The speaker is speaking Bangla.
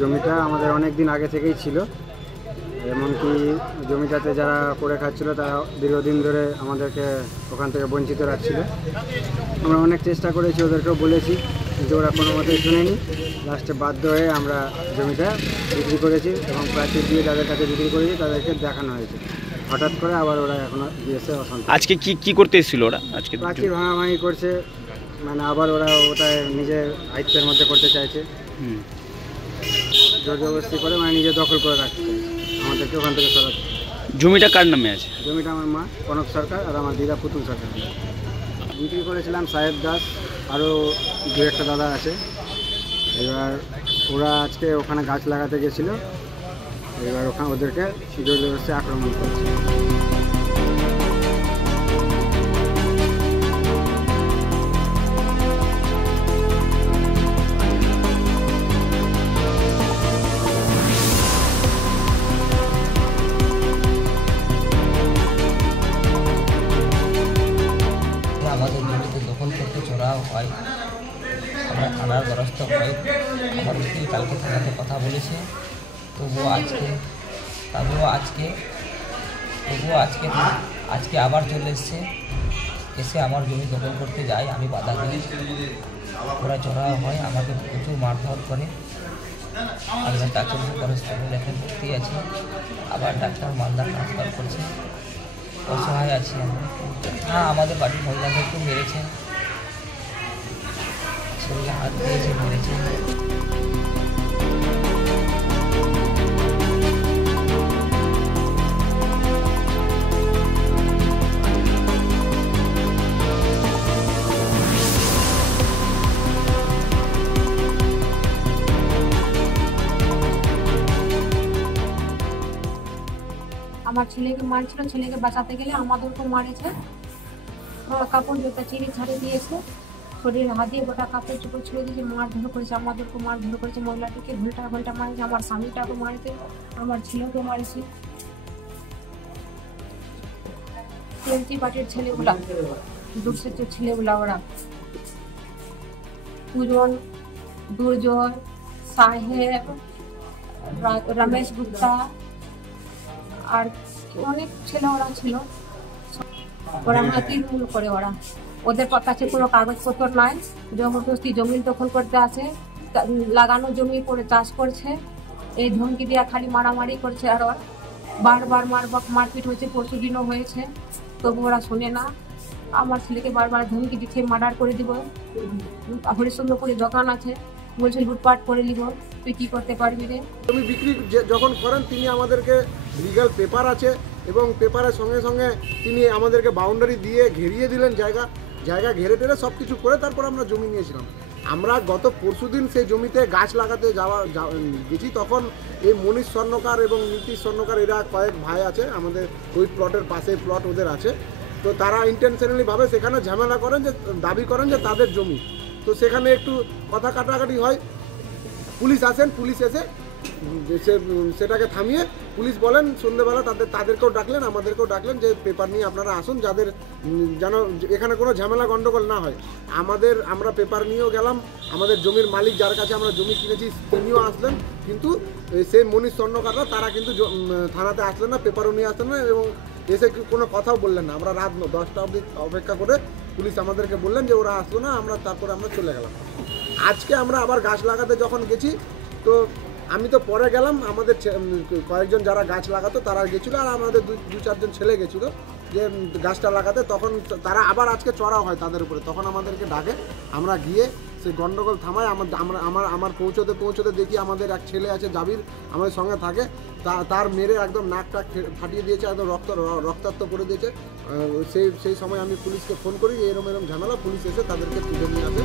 জমিটা আমাদের অনেক দিন আগে থেকেই ছিল, এমনকি জমিটাতে যারা করে খাচ্ছিল তারা দীর্ঘদিন ধরে আমাদেরকে ওখান থেকে বঞ্চিত রাখছিল। আমরা অনেক চেষ্টা করেছি, ওদেরকেও বলেছি, কিন্তু ওরা কোনো মতেই শুনেনি। লাস্টে বাধ্য হয়ে আমরা জমিটা বিক্রি করেছি এবং প্রাচীর দিয়ে যাদের কাছে বিক্রি করেছি তাদেরকে দেখানো হয়েছে। হঠাৎ করে আবার ওরা এখন দিয়েছে অশান্তি। আজকে কি করতে এসেছিল ওরা? আজকে প্রাচীর ভাঙাভাঙি করছে, মানে আবার ওরা ওটা নিজের আয়ত্তের মধ্যে করতে চাইছে, জোর জবরদস্তি করে, মানে নিজে দখল করে রাখতে আমাদেরকে ওখান থেকে সরাতে। জমিটা কার নামে আছে? জমিটা আমার মা কনক সরকার আর আমার দিদা পুতুল সরকার। বিক্রি করেছিলাম সাহেব দাস, আরও দু একটা দাদা আছে। এবার ওরা আজকে ওখানে গাছ লাগাতে গেছিলো, এবার ওখানে ওদেরকে জোর জবরদস্তি আক্রমণ করেছে। আমাদের জমিতে দখল করতে চড়াও হয়, আমরা থানার দ্বারস্থ হই। আমার উকিল কালকে থানাতে কথা বলেছে, তবুও আজকে আবার চলে এসে আমার জমি দখল করতে যায়। আমি বাধা দিই, ওরা চড়াও হয়, আমাকে প্রচুর মারধর করে। আমি ডাক্তার হসপিটালে এখন ভর্তি আছি, আবার ডাক্তার মালদা ট্রান্সফার করছে। অসহায় আছি আমরা। হ্যাঁ, আমাদের বাড়ির মহিলাদেরকেও মেরেছে, শরীরে হাত দিয়েছে, মেরেছে। আমার ছেলেকে মারছিল, ছেলেকে বাঁচাতে গেলে আমাদেরকেও মারেছে। কাপড় জুতা চিড়ি ছাড়িয়ে দিয়েছে, শরীরে হাত দিয়ে গোটা কাপড় চোপড় ছেড়ে দিয়েছে, মারধর করেছে, আমাদেরকেও মারধর করেছে। মহিলাটিকে ঘোল্টা মারেছে, আমার স্বামীটাকে মারেছে, আমার ছেলেকেও মারেছে। টিএমসি পার্টির ছেলেগুলা, দুর্সের ছেলেগুলা, ওরা পূজন, দুর্জয়, সাহেব, রমেশ গুপ্তা আর অনেক ছেলে ওরা ছিল। ওরা হাতির মূল করে, ওদের কাছে কোনো কাগজপত্র নাই, জবরদস্তি জমি দখল করতে আসে, লাগানো জমি করে চাষ করছে। এই ধমকি দিয়া খালি মারামারি করছে, আর বারবার মারপিট হয়েছে, পরশু দিনও হয়েছে, তবু ওরা শোনে না। আমার ছেলেকে বারবার ধমকি দিচ্ছে, মার্ডার করে দিব। হরিশ্চন্দ্রপুরে দোকান আছে, বলছে লুটপাট করে দিব, তুই কি করতে পারবি রে। জমি বিক্রি যখন করেন তিনি আমাদেরকে লিগাল পেপার আছে এবং পেপারের সঙ্গে সঙ্গে তিনি আমাদেরকে বাউন্ডারি দিয়ে ঘেরিয়ে দিলেন, জায়গা ঘেরে টেরে সব কিছু করে তারপর আমরা জমি নিয়েছিলাম। আমরা গত পরশুদিন সেই জমিতে গাছ লাগাতে গেছি, তখন এই মনীষ স্বর্ণকার এবং নীতিশ স্বর্ণকার, এরা কয়েক ভাই আছে আমাদের ওই প্লটের পাশে, প্লট ওদের আছে। তো তারা ইন্টেনশনালিভাবে সেখানে ঝামেলা করেন, যে দাবি করেন যে তাদের জমি। তো সেখানে একটু কথা কাটাকাটি হয়, পুলিশ আসেন, পুলিশ এসে সেটাকে থামিয়ে পুলিশ বলেন সন্ধ্যেবেলা তাদেরকেও ডাকলেন, আমাদেরকেও ডাকলেন যে পেপার নিয়ে আপনারা আসুন, যাদের যেন এখানে কোনো ঝামেলা গণ্ডগোল না হয়। আমরা পেপার নিয়েও গেলাম, আমাদের জমির মালিক যার কাছে আমরা জমি কিনেছি তিনিও আসলেন, কিন্তু সেই মনীষ স্বর্ণকাররা তারা কিন্তু থানাতে আসলেন না, পেপারও নিয়ে আসলেন না এবং এসে কোনো কথাও বললেন না। আমরা রাত 10টা অবধি অপেক্ষা করে পুলিশ আমাদেরকে বললেন যে ওরা আসলো না, তারপরে আমরা চলে গেলাম। আজকে আমরা আবার গাছ লাগাতে যখন গেছি, তো আমি তো পরে গেলাম, আমাদের কয়েকজন যারা গাছ লাগাতো তারা গেছিলো, আর আমাদের দু চারজন ছেলে গেছিলো যে গাছটা লাগাতে। তখন তারা আবার আজকে চড়াও হয় তাদের উপরে, তখন আমাদেরকে ডাকে, আমরা গিয়ে সেই গন্ডগোল থামায়। আমার পৌঁছতে দেখি আমাদের এক ছেলে আছে জাবির, আমাদের সঙ্গে থাকে, তার মেরে একদম নাকটা ফাটিয়ে দিয়েছে, একদম রক্তাক্ত করে দিয়েছে। সেই সময় আমি পুলিশকে ফোন করি, এরম ঝামেলা, পুলিশ এসে তাদেরকে তুলে নিয়ে আসে।